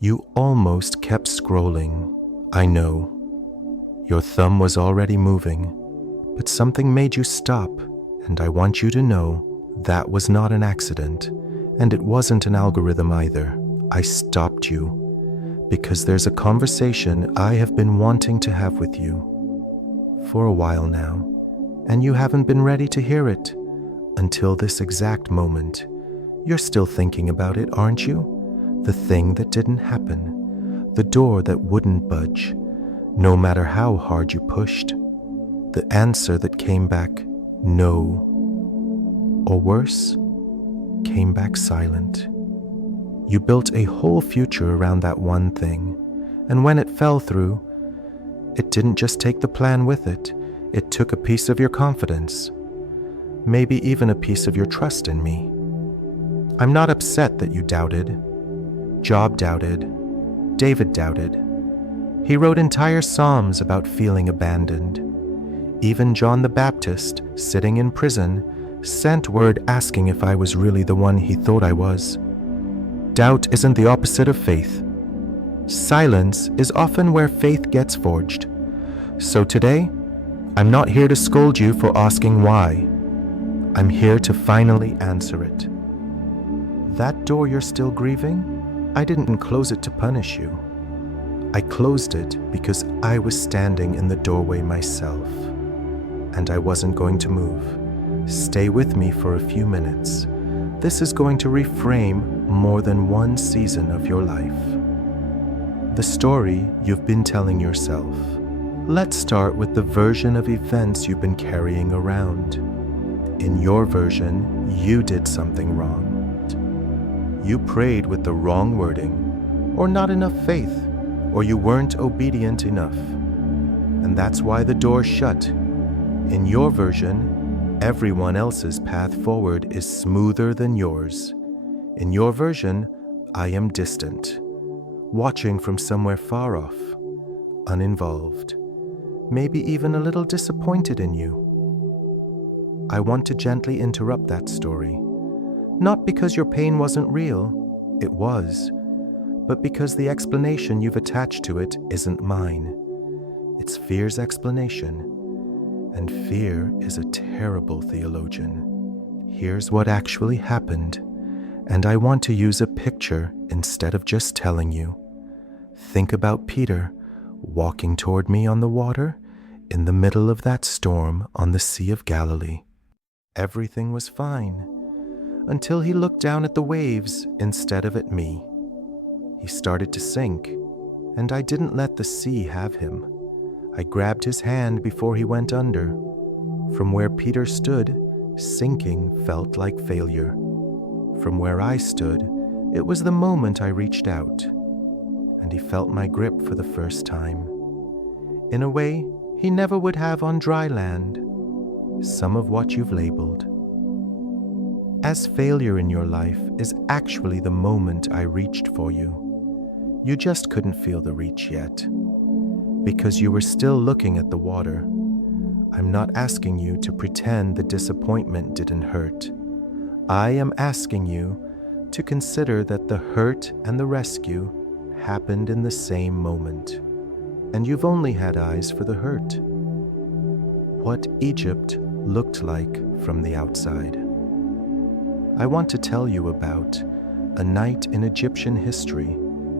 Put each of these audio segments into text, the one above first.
You almost kept scrolling. I know. Your thumb was already moving, but something made you stop, and I want you to know that was not an accident, and it wasn't an algorithm either. I stopped you because there's a conversation I have been wanting to have with you for a while now, and you haven't been ready to hear it until this exact moment. You're still thinking about it, aren't you? The thing that didn't happen, the door that wouldn't budge, no matter how hard you pushed, the answer that came back no, or worse, came back silent. You built a whole future around that one thing, and when it fell through, it didn't just take the plan with it, it took a piece of your confidence, maybe even a piece of your trust in me. I'm not upset that you doubted. Job doubted. David doubted. He wrote entire psalms about feeling abandoned. Even John the Baptist, sitting in prison, sent word asking if I was really the one he thought I was. Doubt isn't the opposite of faith. Silence is often where faith gets forged. So today, I'm not here to scold you for asking why. I'm here to finally answer it. That door you're still grieving? I didn't close it to punish you. I closed it because I was standing in the doorway myself, and I wasn't going to move. Stay with me for a few minutes. This is going to reframe more than one season of your life. The story you've been telling yourself. Let's start with the version of events you've been carrying around. In your version, you did something wrong. You prayed with the wrong wording, or not enough faith, or you weren't obedient enough. And that's why the door shut. In your version, everyone else's path forward is smoother than yours. In your version, I am distant, watching from somewhere far off, uninvolved, maybe even a little disappointed in you. I want to gently interrupt that story. Not because your pain wasn't real, it was, but because the explanation you've attached to it isn't mine. It's fear's explanation, and fear is a terrible theologian. Here's what actually happened, and I want to use a picture instead of just telling you. Think about Peter walking toward me on the water in the middle of that storm on the Sea of Galilee. Everything was fine. Until he looked down at the waves instead of at me. He started to sink, and I didn't let the sea have him. I grabbed his hand before he went under. From where Peter stood, sinking felt like failure. From where I stood, it was the moment I reached out, and he felt my grip for the first time. In a way he never would have on dry land, some of what you've labeled. As failure in your life is actually the moment I reached for you. You just couldn't feel the reach yet, because you were still looking at the water. I'm not asking you to pretend the disappointment didn't hurt. I am asking you to consider that the hurt and the rescue happened in the same moment, and you've only had eyes for the hurt. What Egypt looked like from the outside. I want to tell you about a night in Egyptian history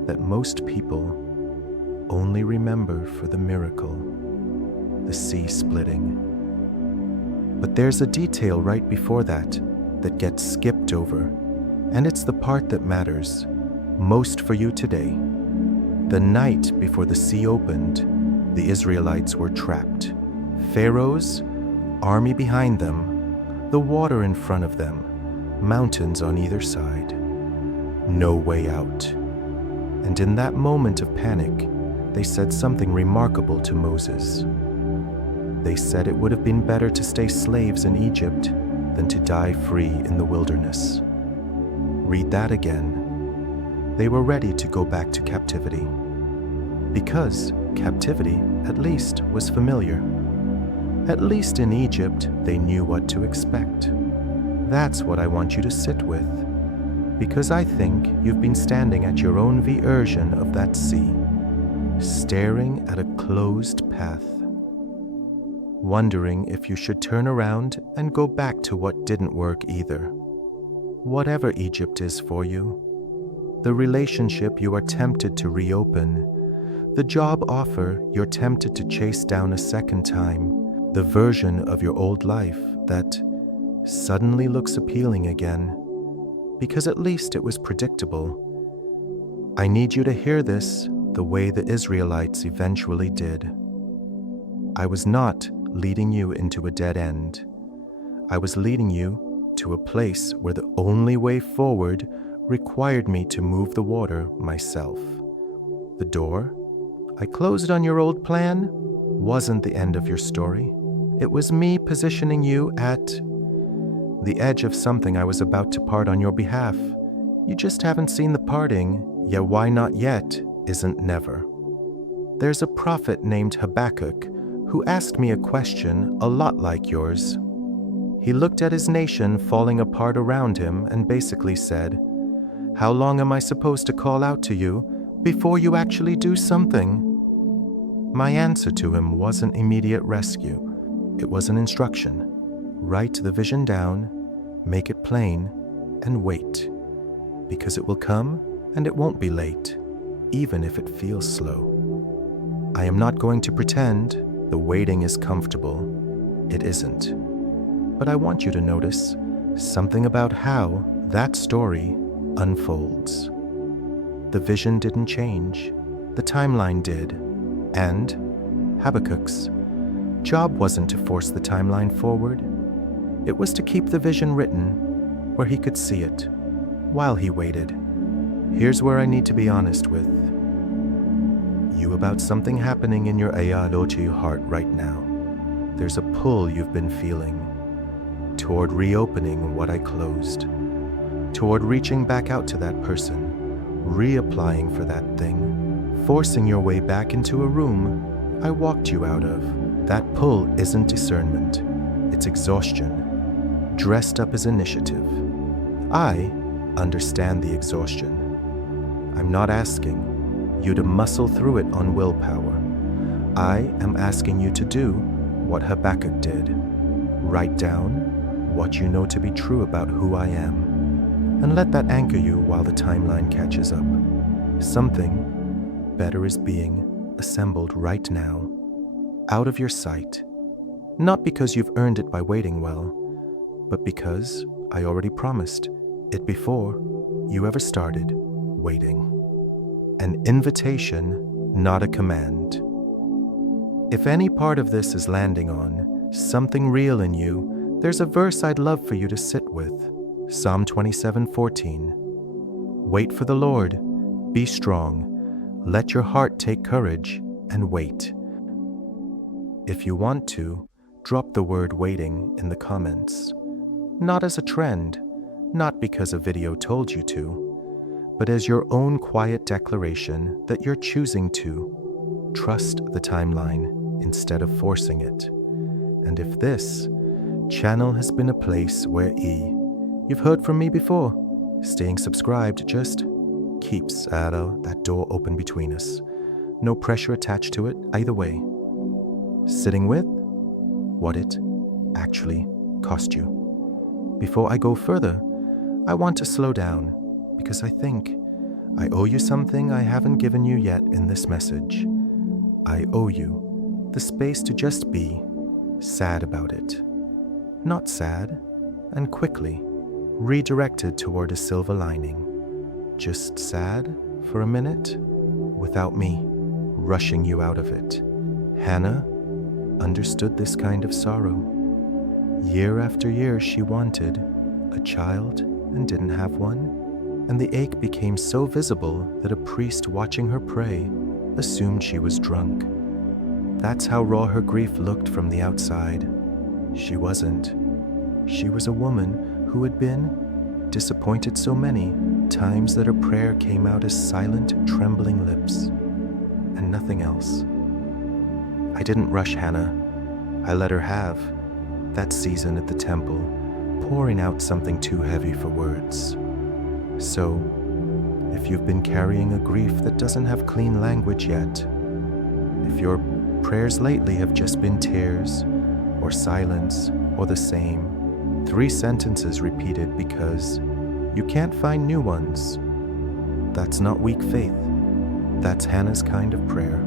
that most people only remember for the miracle, the sea splitting. But there's a detail right before that that gets skipped over, and it's the part that matters most for you today. The night before the sea opened, the Israelites were trapped. Pharaoh's army behind them, the water in front of them, mountains on either side. No way out. And in that moment of panic, they said something remarkable to Moses. They said it would have been better to stay slaves in Egypt than to die free in the wilderness. Read that again. They were ready to go back to captivity. Because captivity, at least, was familiar. At least in Egypt, they knew what to expect. That's what I want you to sit with. Because I think you've been standing at your own version of that sea, staring at a closed path, wondering if you should turn around and go back to what didn't work either. Whatever Egypt is for you, the relationship you are tempted to reopen, the job offer you're tempted to chase down a second time, the version of your old life that suddenly looks appealing again, because at least it was predictable. I need you to hear this the way the Israelites eventually did. I was not leading you into a dead end. I was leading you to a place where the only way forward required me to move the water myself. The door I closed on your old plan wasn't the end of your story. It was me positioning you at the edge of something I was about to part on your behalf. You just haven't seen the parting, yet why not yet isn't never. There's a prophet named Habakkuk who asked me a question a lot like yours. He looked at his nation falling apart around him and basically said, "How long am I supposed to call out to you before you actually do something?" My answer to him wasn't immediate rescue. It was an instruction. Write the vision down, make it plain, and wait. Because it will come and it won't be late, even if it feels slow. I am not going to pretend the waiting is comfortable. It isn't. But I want you to notice something about how that story unfolds. The vision didn't change. The timeline did. And Habakkuk's job wasn't to force the timeline forward. It was to keep the vision written where he could see it while he waited. Here's where I need to be honest with you about something happening in your Ayalochi heart right now. There's a pull you've been feeling toward reopening what I closed, toward reaching back out to that person, reapplying for that thing, forcing your way back into a room I walked you out of. That pull isn't discernment, it's exhaustion, dressed up as initiative. I understand the exhaustion. I'm not asking you to muscle through it on willpower. I am asking you to do what Habakkuk did. Write down what you know to be true about who I am, and let that anchor you while the timeline catches up. Something better is being assembled right now, out of your sight, not because you've earned it by waiting well, but because I already promised it before you ever started waiting. An invitation, not a command. If any part of this is landing on something real in you, there's a verse I'd love for you to sit with. Psalm 27:14. Wait for the Lord, be strong, let your heart take courage, and wait. If you want to, drop the word waiting in the comments. Not as a trend, not because a video told you to, but as your own quiet declaration that you're choosing to trust the timeline instead of forcing it. And if this channel has been a place where you've heard from me before, staying subscribed just keeps that door open between us. No pressure attached to it either way. Sitting with what it actually cost you. Before I go further, I want to slow down because I think I owe you something I haven't given you yet in this message. I owe you the space to just be sad about it. Not sad and quickly redirected toward a silver lining. Just sad for a minute without me rushing you out of it. Hannah understood this kind of sorrow. Year after year she wanted a child and didn't have one, and the ache became so visible that a priest watching her pray assumed she was drunk. That's how raw her grief looked from the outside. She wasn't. She was a woman who had been disappointed so many times that her prayer came out as silent, trembling lips, and nothing else. I didn't rush Hannah. I let her have that season at the temple, pouring out something too heavy for words. So, if you've been carrying a grief that doesn't have clean language yet, if your prayers lately have just been tears, or silence, or the same 3 sentences repeated because you can't find new ones, that's not weak faith. That's Hannah's kind of prayer.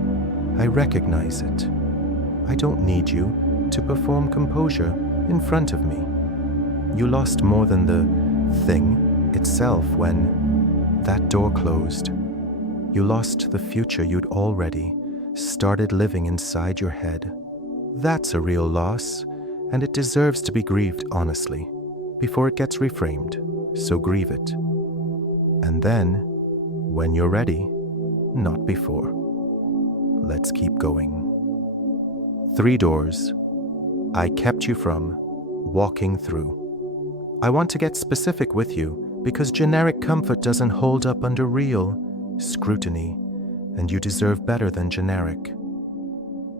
I recognize it. I don't need you to perform composure in front of me. You lost more than the thing itself when that door closed. You lost the future you'd already started living inside your head. That's a real loss, and it deserves to be grieved honestly before it gets reframed, so grieve it. And then, when you're ready, not before. Let's keep going. 3 doors I kept you from walking through. I want to get specific with you because generic comfort doesn't hold up under real scrutiny, and you deserve better than generic.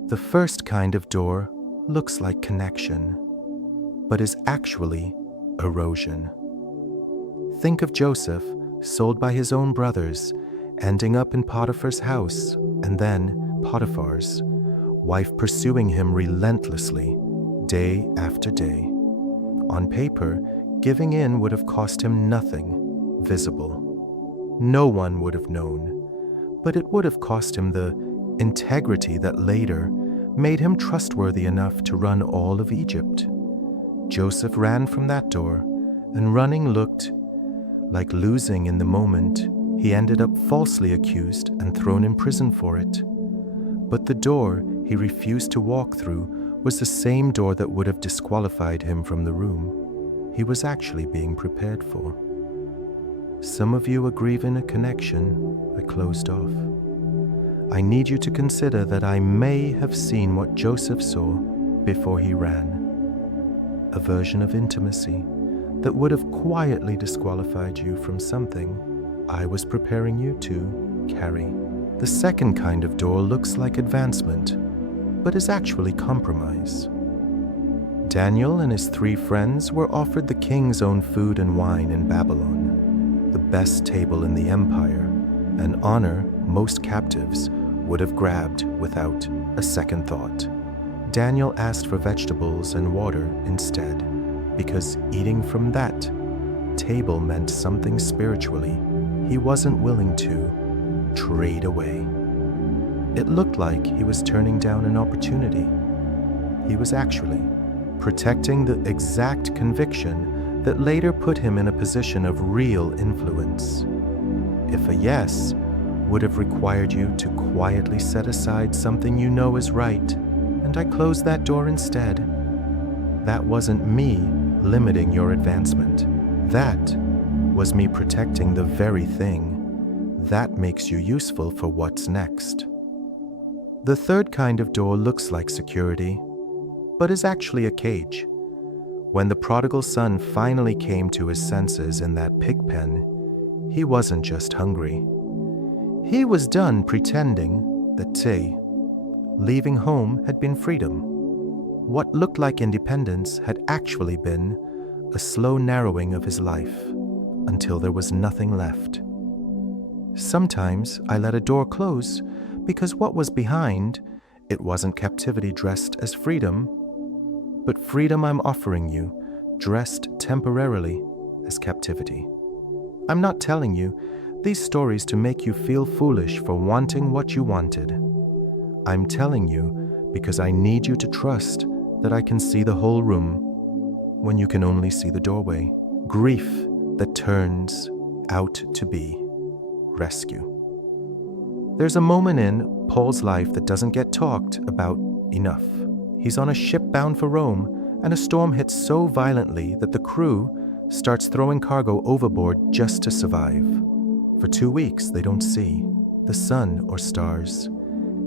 The first kind of door looks like connection, but is actually erosion. Think of Joseph, sold by his own brothers, ending up in Potiphar's house, and then Potiphar's wife pursuing him relentlessly, day after day. On paper, giving in would have cost him nothing visible. No one would have known, but it would have cost him the integrity that later made him trustworthy enough to run all of Egypt. Joseph ran from that door, and running looked like losing in the moment. He ended up falsely accused and thrown in prison for it. But the door he refused to walk through was the same door that would have disqualified him from the room he was actually being prepared for. Some of you are grieving a connection I closed off. I need you to consider that I may have seen what Joseph saw before he ran. A version of intimacy that would have quietly disqualified you from something I was preparing you to carry. The second kind of door looks like advancement, but is actually compromise. Daniel and his 3 friends were offered the king's own food and wine in Babylon, the best table in the empire, an honor most captives would have grabbed without a second thought. Daniel asked for vegetables and water instead, because eating from that table meant something spiritually he wasn't willing to trade away. It looked like he was turning down an opportunity. He was actually protecting the exact conviction that later put him in a position of real influence. If a yes would have required you to quietly set aside something you know is right, and I closed that door instead, that wasn't me limiting your advancement. That was me protecting the very thing that makes you useful for what's next. The third kind of door looks like security, but is actually a cage. When the prodigal son finally came to his senses in that pig pen, he wasn't just hungry. He was done pretending that, say, leaving home had been freedom. What looked like independence had actually been a slow narrowing of his life until there was nothing left. Sometimes I let a door close because what was behind, it wasn't captivity dressed as freedom, but freedom I'm offering you, dressed temporarily as captivity. I'm not telling you these stories to make you feel foolish for wanting what you wanted. I'm telling you because I need you to trust that I can see the whole room when you can only see the doorway. Grief that turns out to be rescue. There's a moment in Paul's life that doesn't get talked about enough. He's on a ship bound for Rome, and a storm hits so violently that the crew starts throwing cargo overboard just to survive. For 2 weeks, they don't see the sun or stars.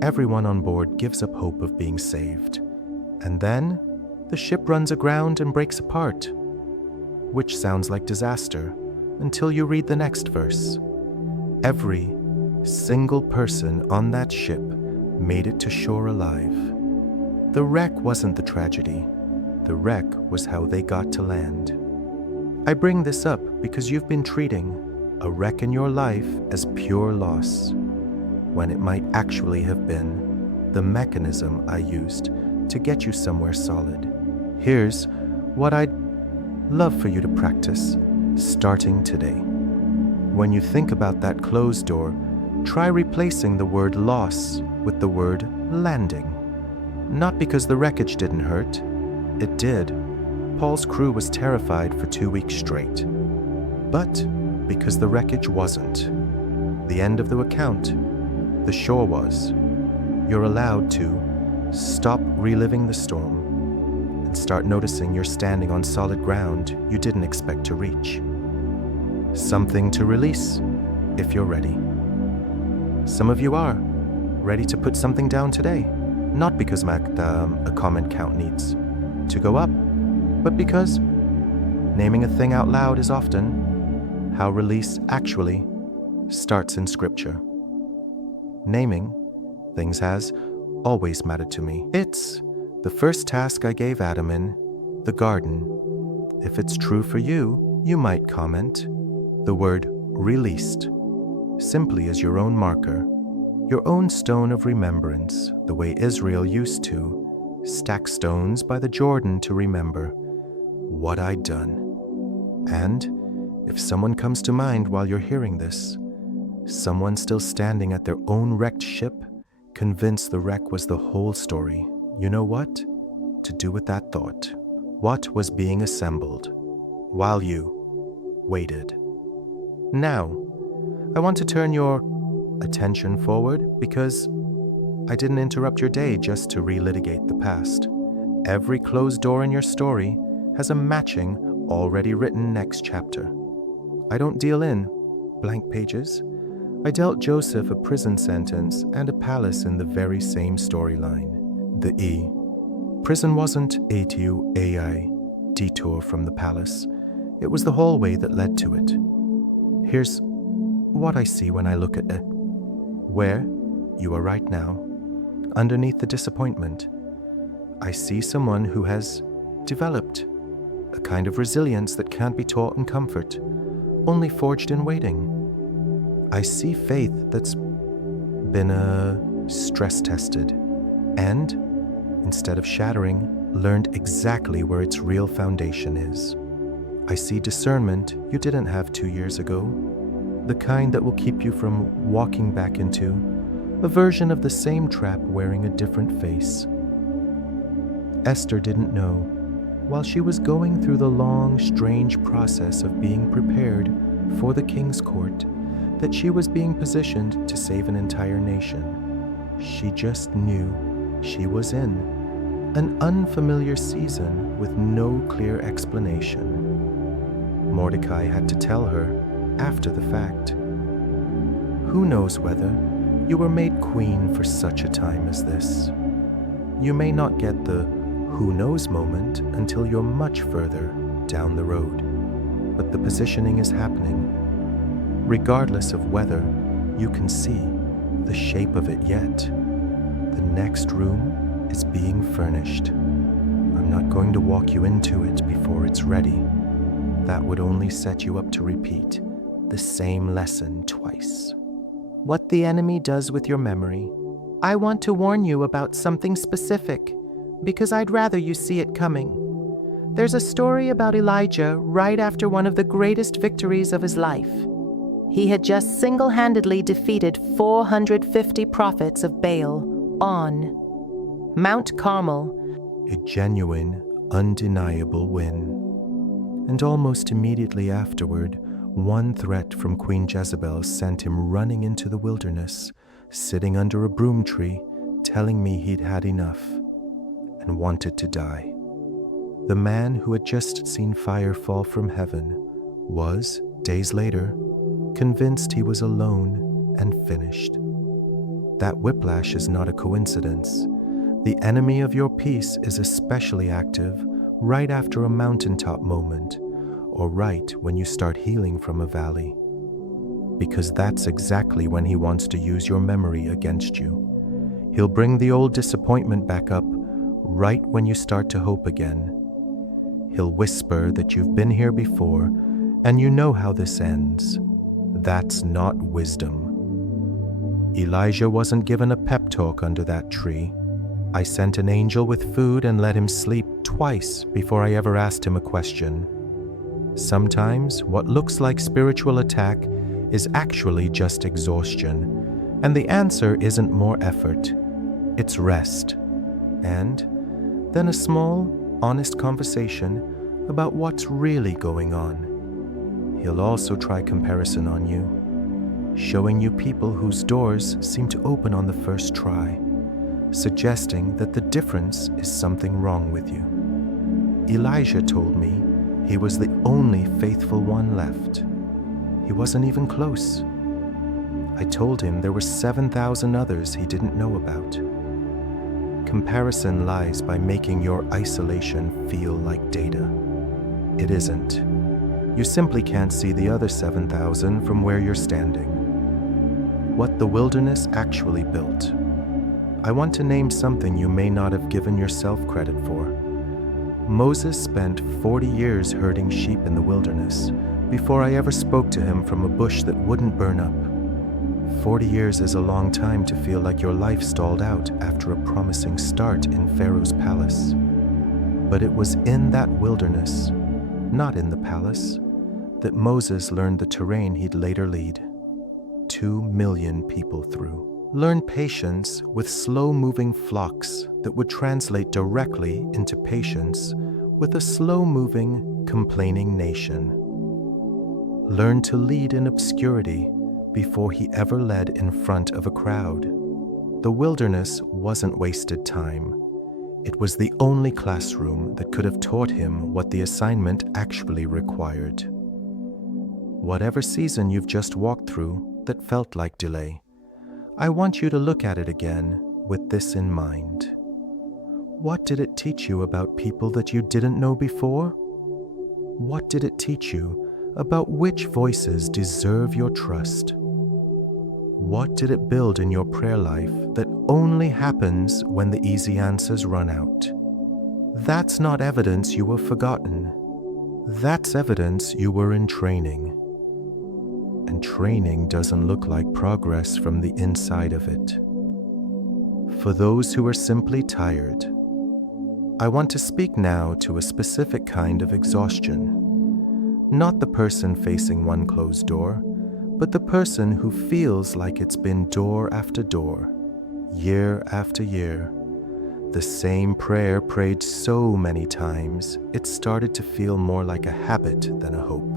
Everyone on board gives up hope of being saved. And then, the ship runs aground and breaks apart, which sounds like disaster until you read the next verse. Every single person on that ship made it to shore alive. The wreck wasn't the tragedy. The wreck was how they got to land. I bring this up because you've been treating a wreck in your life as pure loss, when it might actually have been the mechanism I used to get you somewhere solid. Here's what I'd love for you to practice starting today. When you think about that closed door, try replacing the word loss with the word landing. Not because the wreckage didn't hurt. It did. Paul's crew was terrified for 2 weeks straight. But because the wreckage wasn't. The end of the account. The shore was. You're allowed to stop reliving the storm and start noticing you're standing on solid ground you didn't expect to reach. Something to release if you're ready. Some of you are ready to put something down today, not because a comment count needs to go up, but because naming a thing out loud is often how release actually starts in Scripture. Naming things has always mattered to me. It's the first task I gave Adam in the garden. If it's true for you, you might comment the word released simply as your own marker, your own stone of remembrance, the way Israel used to stack stones by the Jordan to remember what I'd done. And if someone comes to mind while you're hearing this, someone still standing at their own wrecked ship, convinced the wreck was the whole story, you know what to do with that thought? What was being assembled while you waited? Now, I want to turn your attention forward because I didn't interrupt your day just to relitigate the past. Every closed door in your story has a matching, already written next chapter. I don't deal in blank pages. I dealt Joseph a prison sentence and a palace in the very same storyline. The E. Prison wasn't A-T-U-A-I, detour from the palace. It was the hallway that led to it. Here's what I see when I look at it. Where you are right now, underneath the disappointment, I see someone who has developed a kind of resilience that can't be taught in comfort, only forged in waiting. I see faith that's been stress tested and, instead of shattering, learned exactly where its real foundation is. I see discernment you didn't have 2 years ago, the kind that will keep you from walking back into a version of the same trap wearing a different face. Esther didn't know, while she was going through the long, strange process of being prepared for the king's court, that she was being positioned to save an entire nation. She just knew she was in an unfamiliar season with no clear explanation. Mordecai had to tell her after the fact. Who knows whether you were made queen for such a time as this? You may not get the who knows moment until you're much further down the road, but the positioning is happening, regardless of whether you can see the shape of it yet. The next room is being furnished. I'm not going to walk you into it before it's ready. That would only set you up to repeat the same lesson twice. What the enemy does with your memory. I want to warn you about something specific, because I'd rather you see it coming. There's a story about Elijah right after one of the greatest victories of his life. He had just single-handedly defeated 450 prophets of Baal on Mount Carmel. A genuine, undeniable win. And almost immediately afterward, one threat from Queen Jezebel sent him running into the wilderness, sitting under a broom tree, telling me he'd had enough and wanted to die. The man who had just seen fire fall from heaven was, days later, convinced he was alone and finished. That whiplash is not a coincidence. The enemy of your peace is especially active right after a mountaintop moment, or right when you start healing from a valley. Because that's exactly when he wants to use your memory against you. He'll bring the old disappointment back up right when you start to hope again. He'll whisper that you've been here before and you know how this ends. That's not wisdom. Elijah wasn't given a pep talk under that tree. I sent an angel with food and let him sleep twice before I ever asked him a question. Sometimes what looks like spiritual attack is actually just exhaustion, and the answer isn't more effort, it's rest. And then a small, honest conversation about what's really going on. He'll also try comparison on you, showing you people whose doors seem to open on the first try, suggesting that the difference is something wrong with you. Elijah told me he was the only faithful one left. He wasn't even close. I told him there were 7,000 others he didn't know about. Comparison lies by making your isolation feel like data. It isn't. You simply can't see the other 7,000 from where you're standing. What the wilderness actually built. I want to name something you may not have given yourself credit for. Moses spent 40 years herding sheep in the wilderness before I ever spoke to him from a bush that wouldn't burn up. 40 years is a long time to feel like your life stalled out after a promising start in Pharaoh's palace. But it was in that wilderness, not in the palace, that Moses learned the terrain he'd later lead 2 million people through. Learn patience with slow-moving flocks that would translate directly into patience with a slow-moving, complaining nation. Learn to lead in obscurity before he ever led in front of a crowd. The wilderness wasn't wasted time. It was the only classroom that could have taught him what the assignment actually required. Whatever season you've just walked through that felt like delay, I want you to look at it again with this in mind. What did it teach you about people that you didn't know before? What did it teach you about which voices deserve your trust? What did it build in your prayer life that only happens when the easy answers run out? That's not evidence you were forgotten. That's evidence you were in training. And training doesn't look like progress from the inside of it. For those who are simply tired, I want to speak now to a specific kind of exhaustion. Not the person facing one closed door, but the person who feels like it's been door after door, year after year. The same prayer prayed so many times, it started to feel more like a habit than a hope.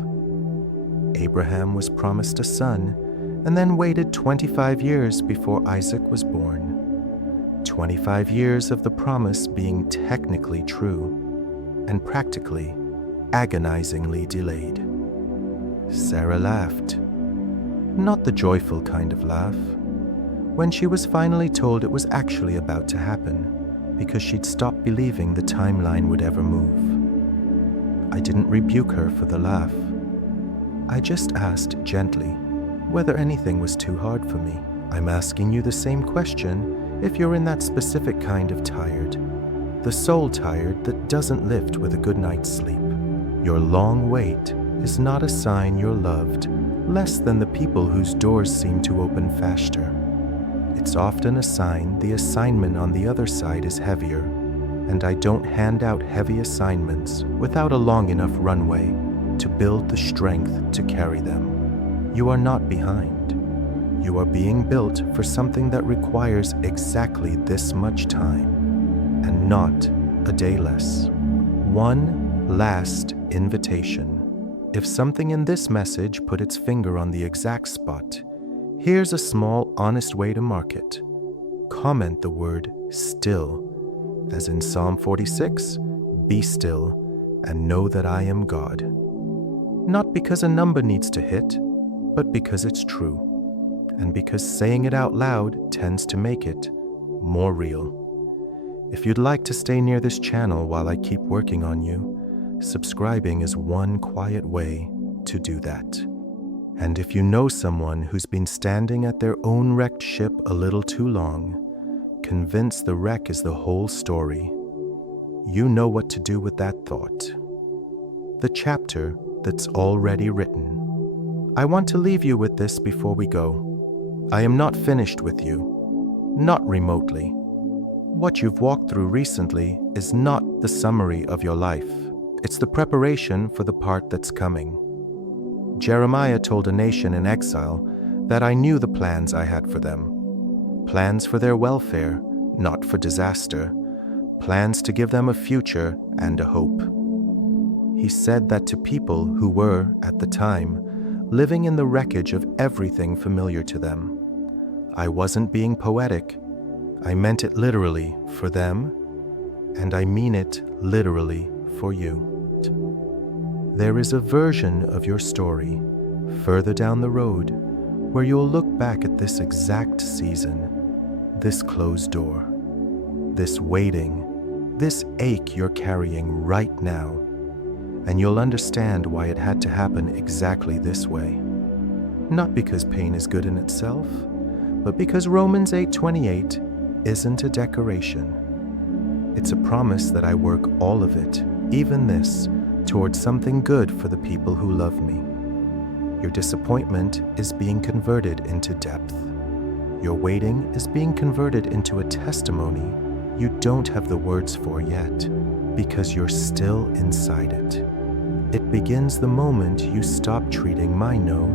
Abraham was promised a son, and then waited 25 years before Isaac was born. 25 years of the promise being technically true, and practically, agonizingly delayed. Sarah laughed. Not the joyful kind of laugh, when she was finally told it was actually about to happen, because she'd stopped believing the timeline would ever move. I didn't rebuke her for the laugh. I just asked gently whether anything was too hard for me. I'm asking you the same question if you're in that specific kind of tired, the soul tired that doesn't lift with a good night's sleep. Your long wait is not a sign you're loved less than the people whose doors seem to open faster. It's often a sign the assignment on the other side is heavier, and I don't hand out heavy assignments without a long enough runway to build the strength to carry them. You are not behind. You are being built for something that requires exactly this much time, and not a day less. One last invitation. If something in this message put its finger on the exact spot, here's a small, honest way to mark it. Comment the word still, as in Psalm 46, be still and know that I am God. Not because a number needs to hit, but because it's true, and because saying it out loud tends to make it more real. If you'd like to stay near this channel while I keep working on you, subscribing is one quiet way to do that. And if you know someone who's been standing at their own wrecked ship a little too long, convinced the wreck is the whole story, you know what to do with that thought. The chapter that's already written. I want to leave you with this before we go. I am not finished with you, not remotely. What you've walked through recently is not the summary of your life. It's the preparation for the part that's coming. Jeremiah told a nation in exile that I knew the plans I had for them. Plans for their welfare, not for disaster. Plans to give them a future and a hope. He said that to people who were, at the time, living in the wreckage of everything familiar to them. I wasn't being poetic. I meant it literally for them, and I mean it literally for you. There is a version of your story, further down the road, where you'll look back at this exact season, this closed door, this waiting, this ache you're carrying right now, and you'll understand why it had to happen exactly this way. Not because pain is good in itself, but because Romans 8:28 isn't a decoration. It's a promise that I work all of it, even this, towards something good for the people who love me. Your disappointment is being converted into depth. Your waiting is being converted into a testimony you don't have the words for yet, because you're still inside it. It begins the moment you stop treating my no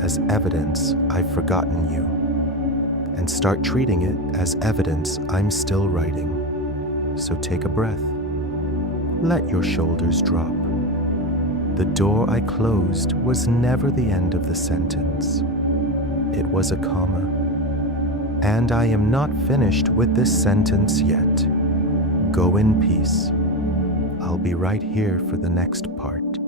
as evidence I've forgotten you, and start treating it as evidence I'm still writing. So take a breath. Let your shoulders drop. The door I closed was never the end of the sentence. It was a comma. And I am not finished with this sentence yet. Go in peace. I'll be right here for the next part.